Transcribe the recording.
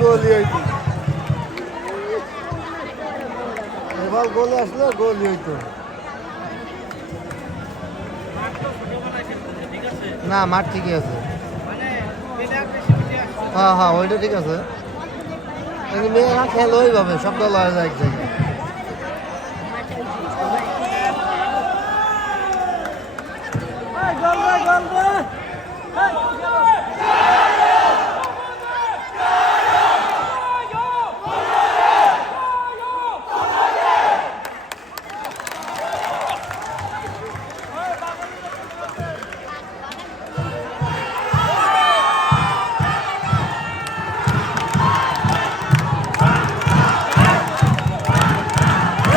গোলে হইতো। এবার গোলে আসলে গোলই হইতো। না, মাঠ ঠিকই আছে। হ্যাঁ হ্যাঁ ওইটা ঠিক আছে। মেয়েরা খেলো ওইভাবে সব দল হয়ে যায় এক